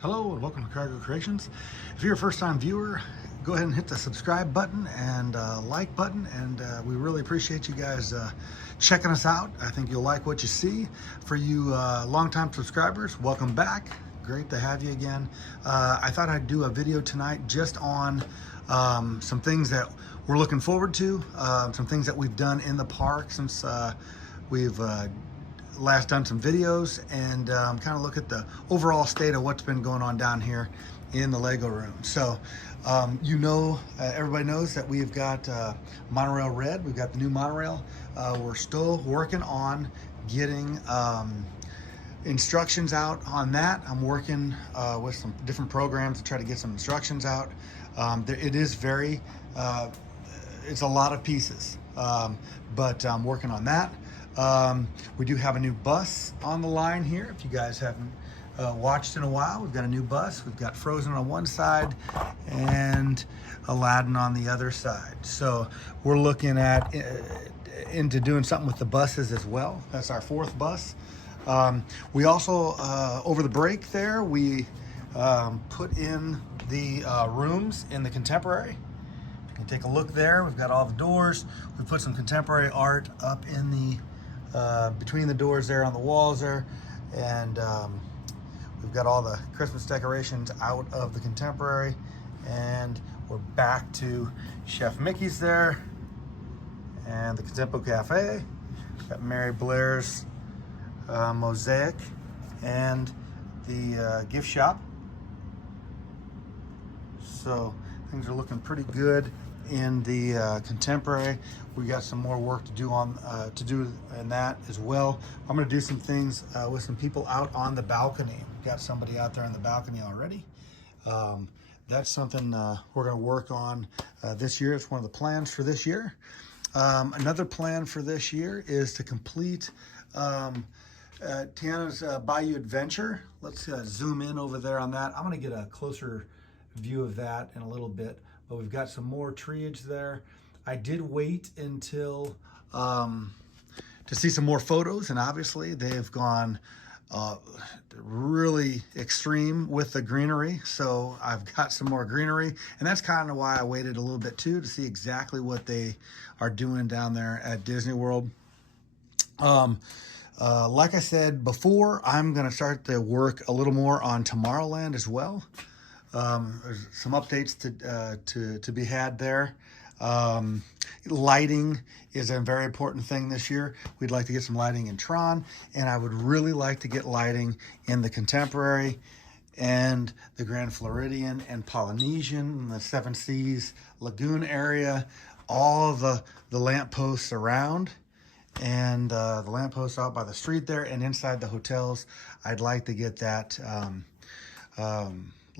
Hello and welcome to Cargo Creations. If you're a first-time viewer, go ahead and hit the subscribe button and like button, and we really appreciate you guys checking us out. I think you'll like what you see. For you longtime subscribers, welcome back. Great to have you again. I thought I'd do a video tonight just on some things that we're looking forward to, some things that we've done in the park since we've last done some videos, and kind of look at the overall state of what's been going on down here in the Lego room. So everybody knows that we've got monorail red. We've got the new monorail. We're still working on getting instructions out on that. I'm working with some different programs to try to get some instructions out. It is very it's a lot of pieces, but I'm working on that. We do have a new bus on the line here. If you guys haven't watched in a while, we've got a new bus. We've got Frozen on one side and Aladdin on the other side. So we're looking at into doing something with the buses as well. That's our fourth bus. We also, over the break there, we put in the rooms in the Contemporary. You can take a look there. We've got all the doors. We put some contemporary art up in the between the doors there on the walls there, and we've got all the Christmas decorations out of the Contemporary, and we're back to Chef Mickey's there and the Contempo Cafe. We've got Mary Blair's mosaic and the gift shop. So things are looking pretty good in the Contemporary. We got some more work to do in that as well. I'm going to do some things with some people out on the balcony. We've got somebody out there on the balcony already. That's something we're going to work on this year. It's one of the plans for this year. Another plan for this year is to complete Tiana's Bayou Adventure. Let's zoom in over there on that. I'm going to get a closer view of that in a little bit, but we've got some more treeage there. I did wait until to see some more photos, and obviously they've gone really extreme with the greenery. So I've got some more greenery, and that's kind of why I waited a little bit too, to see exactly what they are doing down there at Disney World. Like I said before, I'm going to start to work a little more on Tomorrowland as well. There's some updates to be had there. Lighting is a very important thing this year. We'd like to get some lighting in Tron, and I would really like to get lighting in the Contemporary and the Grand Floridian and Polynesian and the Seven Seas Lagoon area, all the lampposts around, and the lampposts out by the street there and inside the hotels. I'd like to get that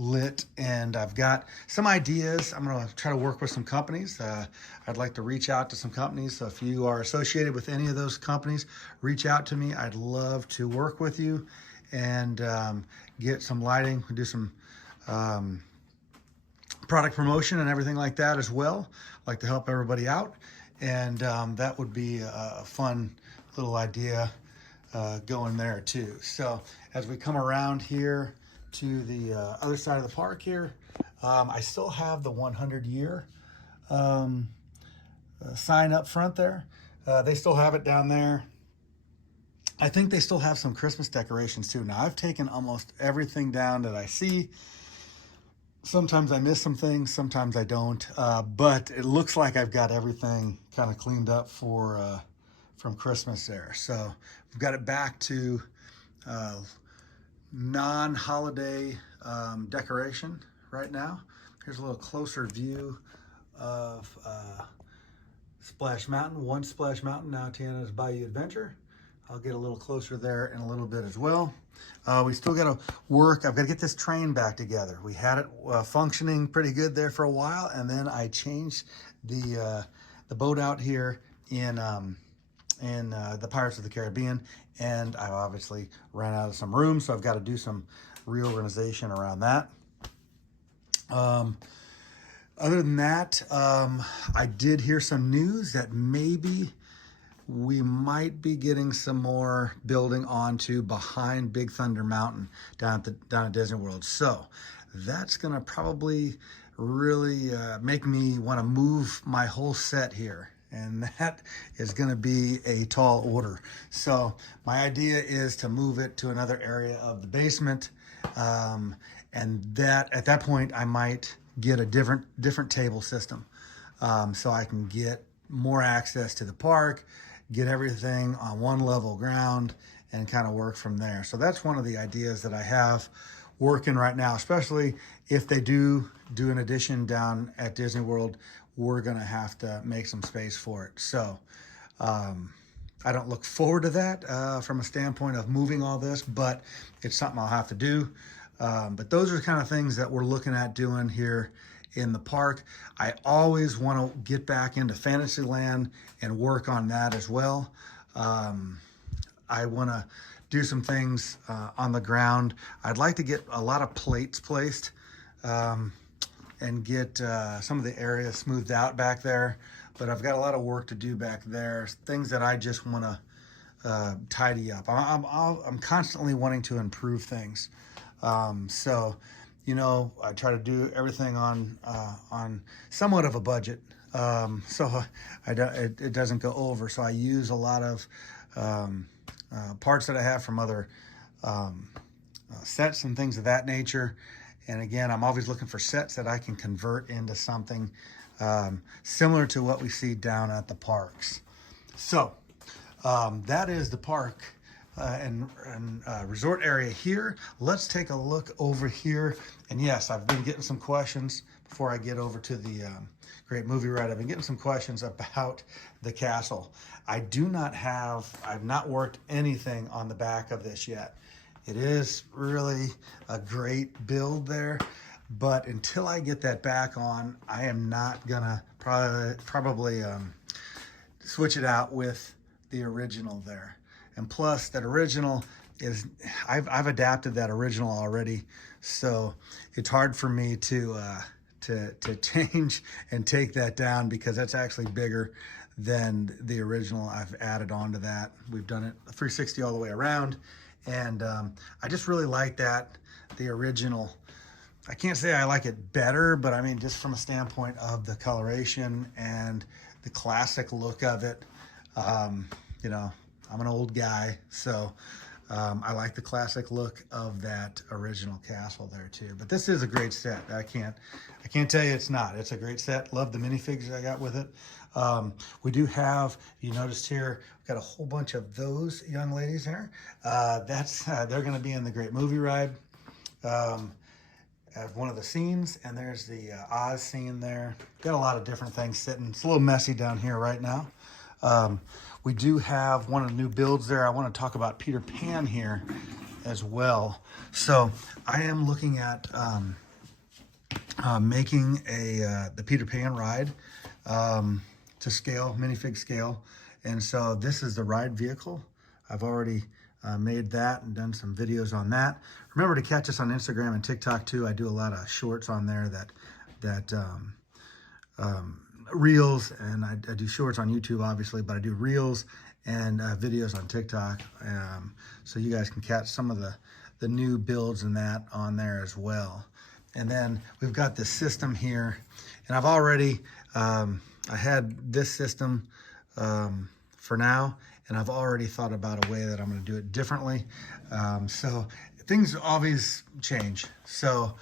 lit, and I've got some ideas. I'm going to try to work with some companies. I'd like to reach out to some companies. So if you are associated with any of those companies, reach out to me. I'd love to work with you and get some lighting. We do some product promotion and everything like that as well. I'd like to help everybody out, and that would be a fun little idea going there too. So as we come around here to the other side of the park here, I still have the 100-year sign up front there. They still have it down there. I think they still have some Christmas decorations too. Now, I've taken almost everything down that I see. Sometimes I miss some things, sometimes I don't, but it looks like I've got everything kind of cleaned up for from Christmas there. So we've got it back to non-holiday decoration right now. Here's a little closer view of Splash Mountain, one Splash Mountain, now Tiana's Bayou Adventure. I'll get a little closer there in a little bit as well. We still got to work. I've got to get this train back together. We had it functioning pretty good there for a while, and then I changed the boat out here in the Pirates of the Caribbean, and I obviously ran out of some room, so I've got to do some reorganization around that. Other than that, I did hear some news that maybe we might be getting some more building onto behind Big Thunder Mountain down at Disney World. So that's gonna probably really make me want to move my whole set here, and that is going to be a tall order. So my idea is to move it to another area of the basement, and that at that point I might get a different table system, so I can get more access to the park, get everything on one level ground, and kind of work from there. So that's one of the ideas that I have working right now, especially if they do an addition down at Disney World. We're gonna have to make some space for it. So I don't look forward to that from a standpoint of moving all this, but it's something I'll have to do. But those are the kind of things that we're looking at doing here in the park. I always want to get back into Fantasyland and work on that as well. I want to do some things on the ground. I'd like to get a lot of plates placed and get some of the areas smoothed out back there. But I've got a lot of work to do back there, things that I just want to tidy up. I'm constantly wanting to improve things. So, you know, I try to do everything on somewhat of a budget, so it doesn't go over. So I use a lot of parts that I have from other sets and things of that nature. And again, I'm always looking for sets that I can convert into something similar to what we see down at the parks. So that is the park and resort area here. Let's take a look over here. And yes, I've been getting some questions before I get over to the Great Movie Ride. I've been getting some questions about the castle. I've not worked anything on the back of this yet. It is really a great build there, but until I get that back on, I am not gonna probably switch it out with the original there. And plus, that original is, I've adapted that original already, so it's hard for me to change and take that down, because that's actually bigger than the original. I've added on to that. We've done it 360 all the way around, and I just really like that, the original. I can't say I like it better, but I mean, just from a standpoint of the coloration and the classic look of it, you know, I'm an old guy, so I like the classic look of that original castle there too. But this is a great set. I can't tell you it's not. It's a great set. Love the minifigs I got with it. We do have, you noticed here, we've got a whole bunch of those young ladies here. They're going to be in the Great Movie Ride. One of the scenes, and there's the Oz scene there. Got a lot of different things sitting. It's a little messy down here right now. We do have one of the new builds there. I want to talk about Peter Pan here as well. So I am looking at making the Peter Pan ride to scale, minifig scale. And so this is the ride vehicle. I've already made that and done some videos on that. Remember to catch us on Instagram and TikTok too. I do a lot of shorts on there that reels, and I do shorts on YouTube obviously, but I do reels and videos on TikTok, so you guys can catch some of the new builds and that on there as well. And then we've got this system here, and I've already I had this system for now, and I've already thought about a way that I'm going to do it differently. So things always change. So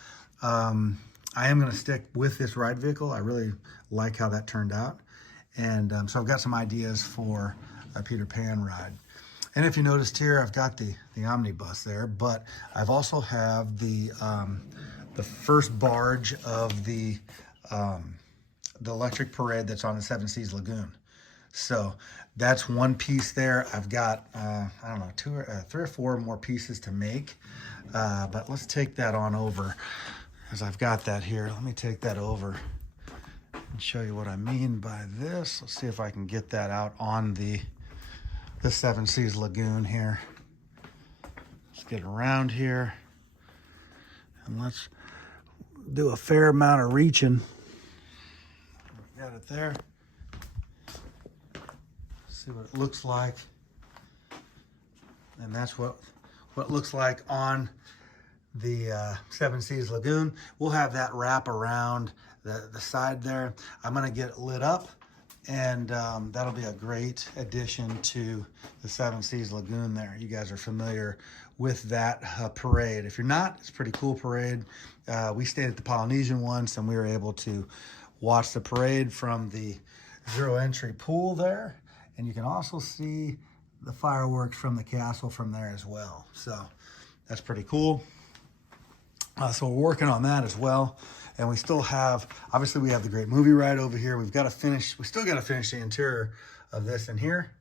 I am going to stick with this ride vehicle. I really like how that turned out. And so I've got some ideas for a Peter Pan ride. And if you noticed here, I've got the omnibus there, but I've also have the first barge of the electric parade that's on the Seven Seas Lagoon. So that's one piece there. I've got, I don't know, three or four more pieces to make. But let's take that on over, as I've got that here. Let me take that over and show you what I mean by this. Let's see if I can get that out on the Seven Seas Lagoon here. Let's get around here, and let's do a fair amount of reaching. Got it there. see what it looks like. And that's what it looks like on the Seven Seas Lagoon. We'll have that wrap around the side there. I'm gonna get it lit up, and that'll be a great addition to the Seven Seas Lagoon there. You guys are familiar with that parade. If you're not, it's a pretty cool parade. We stayed at the Polynesian once, and we were able to watch the parade from the zero entry pool there. And you can also see the fireworks from the castle from there as well. So that's pretty cool. So we're working on that as well. And we still have, obviously we have the Great Movie Ride over here. We still got to finish the interior of this in here.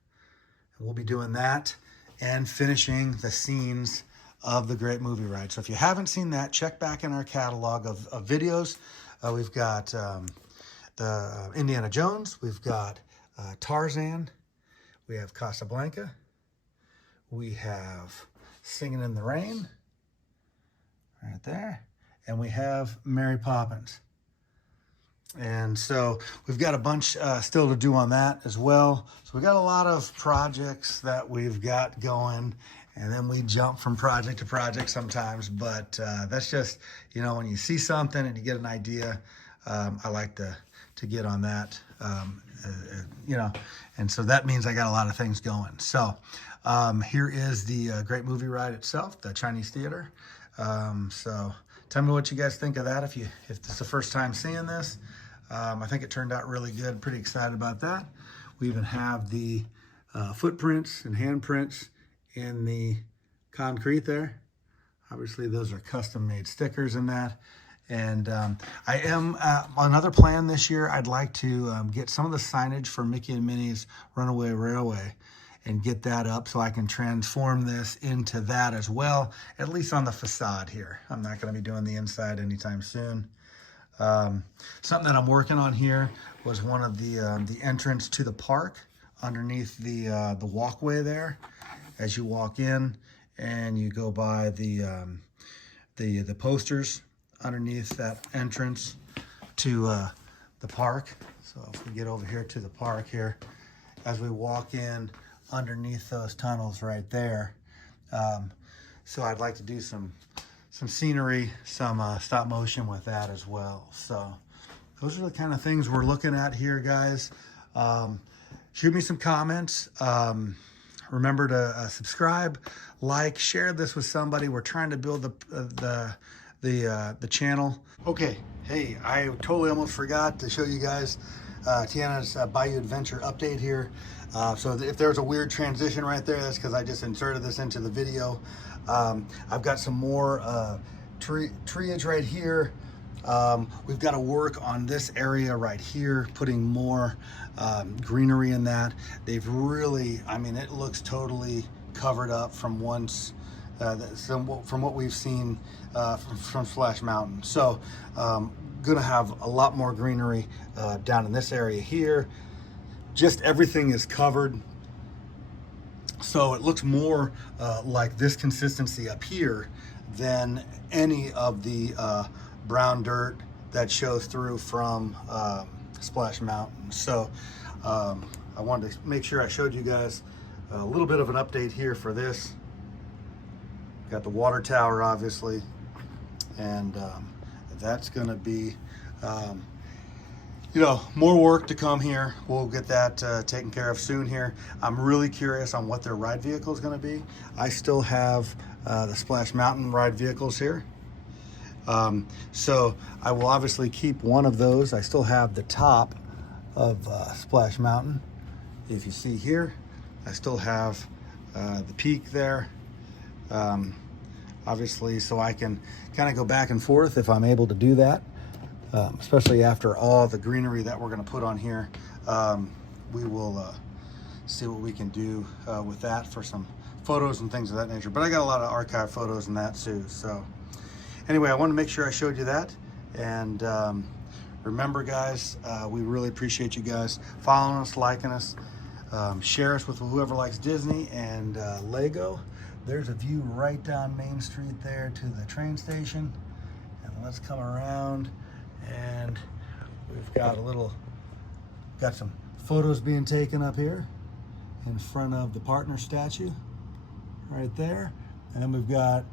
And we'll be doing that and finishing the scenes of the Great Movie Ride. So if you haven't seen that, check back in our catalog of videos. We've got the Indiana Jones. We've got Tarzan. We have Casablanca. We have Singing in the Rain, right there. And we have Mary Poppins. And so we've got a bunch still to do on that as well. So we got a lot of projects that we've got going, and then we jump from project to project sometimes. But that's just, you know, when you see something and you get an idea, I like to get on that, you know, and so that means I got a lot of things going. So here is the Great Movie Ride itself, the Chinese Theater. So tell me what you guys think of that if this is the first time seeing this. I think it turned out really good. Pretty excited about that. We even have the footprints and handprints in the concrete there. Obviously, those are custom-made stickers in that. And I am, another plan this year, I'd like to get some of the signage for Mickey and Minnie's Runaway Railway and get that up so I can transform this into that as well, at least on the facade here. I'm not going to be doing the inside anytime soon. Something that I'm working on here was one of the entrance to the park underneath the walkway there. As you walk in and you go by the posters underneath that entrance to the park. So if we get over here to the park here, as we walk in underneath those tunnels right there. So I'd like to do some scenery, some stop motion with that as well. So those are the kind of things we're looking at here, guys. Shoot me some comments. Remember to subscribe, like, share this with somebody. We're trying to build the channel. Okay, hey, I totally almost forgot to show you guys Tiana's Bayou Adventure update here. So if there's a weird transition right there, that's because I just inserted this into the video. I've got some more treeage right here. We've got to work on this area right here, putting more greenery in that. They've really, I mean, it looks totally covered up from once, from what we've seen from Splash Mountain. So gonna have a lot more greenery down in this area here. Just everything is covered. So it looks more like this consistency up here than any of the brown dirt that shows through from Splash Mountain. So I wanted to make sure I showed you guys a little bit of an update here for this. Got the water tower, obviously, and that's going to be, you know, more work to come here. We'll get that taken care of soon here. I'm really curious on what their ride vehicle is going to be. I still have the Splash Mountain ride vehicles here. So I will obviously keep one of those. I still have the top of Splash Mountain. If you see here, I still have the peak there. Obviously, so I can kind of go back and forth if I'm able to do that, especially after all the greenery that we're going to put on here. We will see what we can do with that for some photos and things of that nature. But I got a lot of archive photos and that too. So anyway, I want to make sure I showed you that. And remember, guys, we really appreciate you guys following us, liking us, share us with whoever likes Disney and Lego. There's a view right down Main Street there to the train station. And let's come around, and we've got got some photos being taken up here. in front of the partner statue right there. And then we've got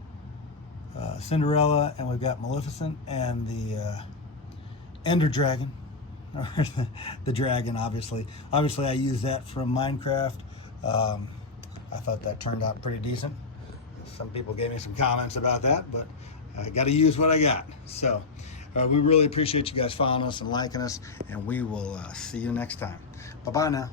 Cinderella, and we've got Maleficent, and the Ender Dragon, or the dragon, obviously. Obviously, I used that from Minecraft. I thought that turned out pretty decent. Some people gave me some comments about that, but I got to use what I got. So we really appreciate you guys following us and liking us, and we will see you next time. Bye-bye now.